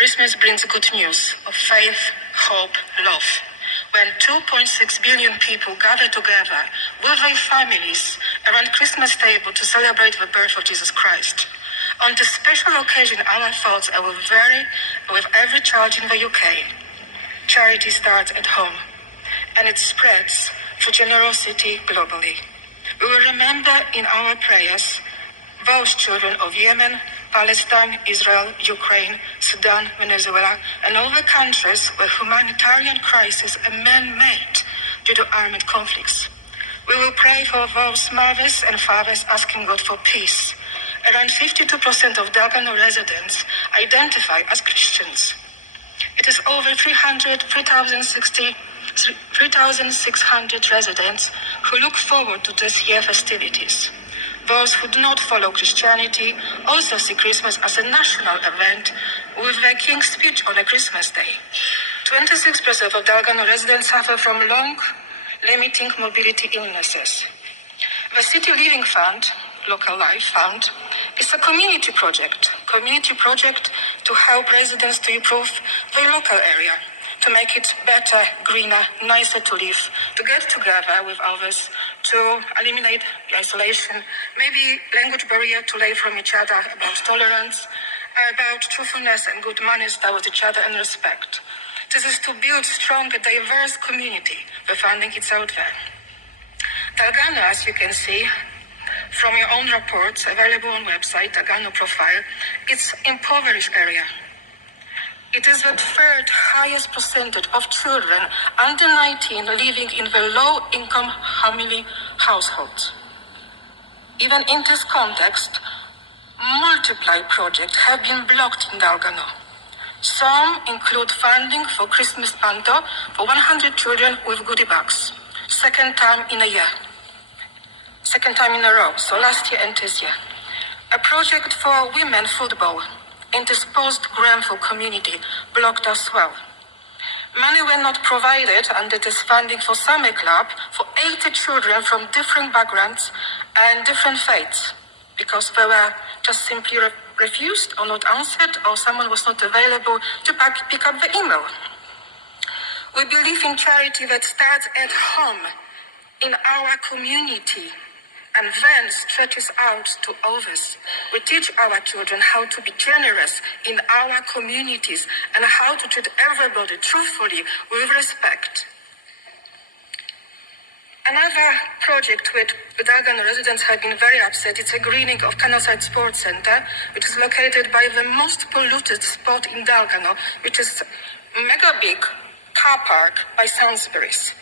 Christmas brings good news of faith, hope, love. When 2.6 billion people gather together with their families around Christmas table to celebrate the birth of Jesus Christ. On this special occasion, our thoughts are with every child in the UK. Charity starts at home, and it spreads through generosity globally. We will remember in our prayers those children of Yemen, Palestine, Israel, Ukraine, Sudan, Venezuela, and other countries where humanitarian crises are man-made due to armed conflicts. We will pray for those mothers and fathers asking God for peace. Around 52% of Dalgarno residents identify as Christians. It is over 3,600 residents who look forward to this year's festivities. Those who do not follow Christianity also see Christmas as a national event with the King's speech on a Christmas day. 26% of Dalgarno residents suffer from long, limiting mobility illnesses. The City Living Fund, Local Life Fund, is a community project to help residents to improve their local area, to make it better, greener, nicer to live, to get together with others, to eliminate isolation, maybe language barrier to learn from each other about tolerance, about truthfulness and good manners towards each other and respect. This is to build strong, diverse community. The funding is out there. Dalgarno, as you can see, from your own reports available on website, Dalgarno profile, it's impoverished area. It is the third highest percentage of children under 19 living in the low-income family households. Even in this context, multiple projects have been blocked in Dalgarno. Some include funding for Christmas Panto for 100 children with goodie bags. Second time in a row, so last year and this year. A project for women football in this post-Grenfell community blocked as well. Money were not provided under this funding for summer club for 80 children from different backgrounds and different faiths, because they were just simply refused or not answered, or someone was not available to pick up the email. We believe in charity that starts at home, in our community, and then stretches out to others. We teach our children how to be generous in our communities and how to treat everybody truthfully with respect. Another project with Dalgarno residents have been very upset. It's a greening of Canalside Sports Centre, which is located by the most polluted spot in Dalgarno, which is a mega big car park by Sainsbury's.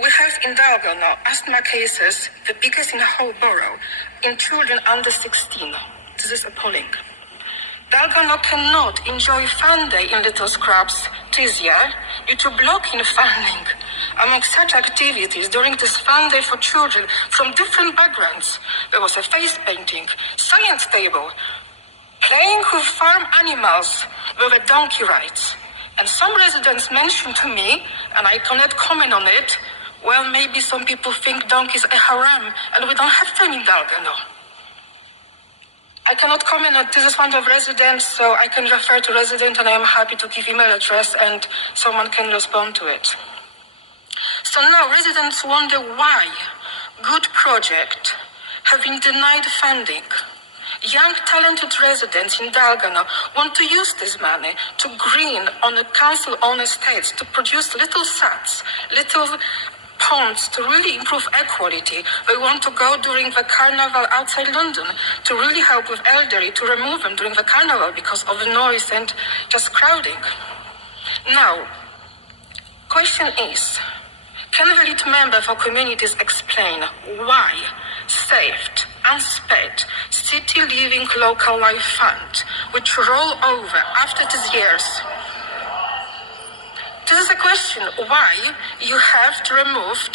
We have in Dalgarno asthma cases, the biggest in the whole borough, in children under 16. This is appalling. Dalgarno cannot enjoy Fun Day in Little Scraps this year due to blocking funding. Among such activities during this Fun Day for children from different backgrounds, there was a face painting, science table, playing with farm animals, there were donkey rides. And some residents mentioned to me, and I cannot comment on it, well, maybe some people think donkeys are haram, and we don't have them in Dalgarno. I cannot comment on this is one of residents, so I can refer to resident, and I am happy to give email address, and someone can respond to it. So now residents wonder why good projects have been denied funding. Young, talented residents in Dalgarno want to use this money to green on the council-owned estates, to produce little sats, little ponds, to really improve air quality. They want to go during the carnival outside London to really help with elderly, to remove them during the carnival because of the noise and just crowding. Now, question is, can the lead member for communities explain why saved, unspent, City Living Local Life Fund, which roll over after these years? This is a question why you have to remove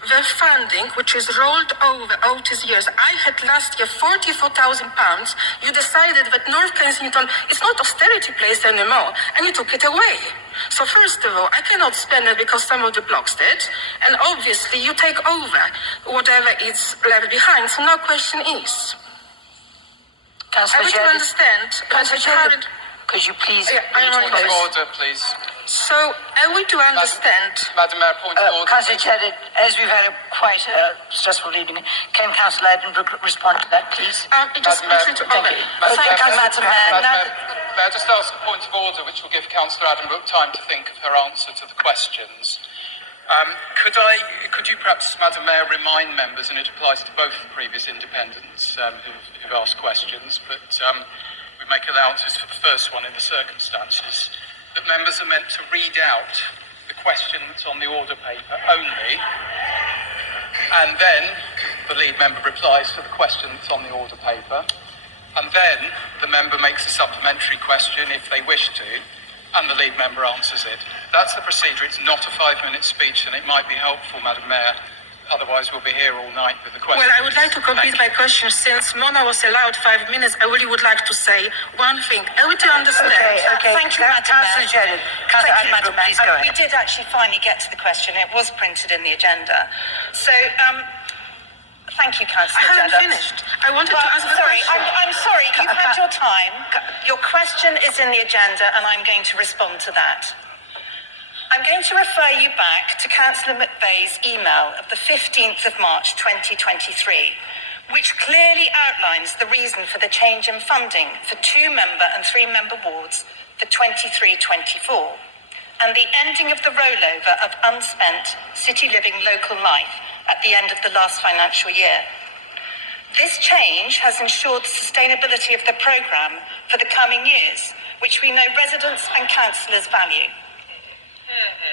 the funding which is rolled over all these years. I had last year £44,000. You decided that North Kensington is not austerity place anymore, and you took it away. So first of all, I cannot spend it because some of the blocks did, and obviously you take over whatever is left behind. So now question is, I want to understand Could you please... Point of order, please. So, are we to understand... Madam Mayor, point of order. Councillor Chair, as we've had quite a stressful evening, can Councillor Edinburgh respond to that, please? Just briefly to Thank you. Madam Mayor. May I just ask a point of order which will give Councillor Addenbrooke time to think of her answer to the questions? Could you perhaps, Madam Mayor, remind members, and it applies to both previous independents who've asked questions, but we make allowances for the first one in the circumstances, that members are meant to read out the question that's on the order paper only, and then the lead member replies to the question that's on the order paper, and then the member makes a supplementary question if they wish to, and the lead member answers it. That's the procedure. It's not a 5-minute speech, and it might be helpful, Madam Mayor. Otherwise, we'll be here all night with the questions. Well, I would like to complete my question. Since Mona was allowed 5 minutes, I really would like to say one thing. Are we to understand? Okay. Thank you, Madam Mayor. Councillor Addenbrooke, please go ahead. We did actually finally get to the question. It was printed in the agenda. So, thank you, Councillor I haven't finished. I wanted to ask the question. I'm sorry. You've had your time. Your question is in the agenda, and I'm going to respond to that. I'm going to refer you back to Councillor McVeigh's email of the 15th of March 2023, which clearly outlines the reason for the change in funding for 2-member and 3-member wards for 23-24, and the ending of the rollover of unspent City Living local life at the end of the last financial year. This change has ensured the sustainability of the programme for the coming years, which we know residents and councillors value.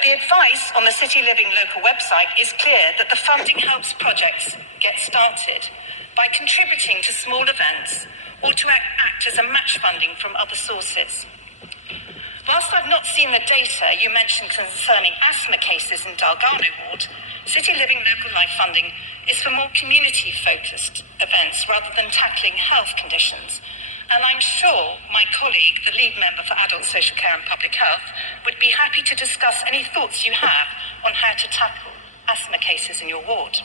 The advice on the City Living local website is clear that the funding helps projects get started by contributing to small events or to act as a match funding from other sources. Whilst I've not seen the data you mentioned concerning asthma cases in Dalgarno ward, City Living local life funding is for more community-focused events rather than tackling health conditions. And I'm sure my colleague, the lead member for Adult Social Care and Public Health, would be happy to discuss any thoughts you have on how to tackle asthma cases in your ward.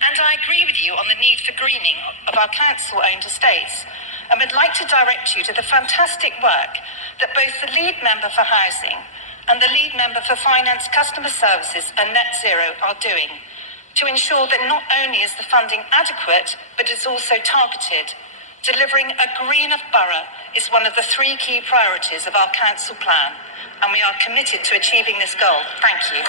And I agree with you on the need for greening of our council-owned estates, and would like to direct you to the fantastic work that both the lead member for housing and the lead member for finance, customer services and net zero are doing to ensure that not only is the funding adequate, but it's also targeted. Delivering a greener borough is one of the 3 key priorities of our council plan, and we are committed to achieving this goal. Thank you.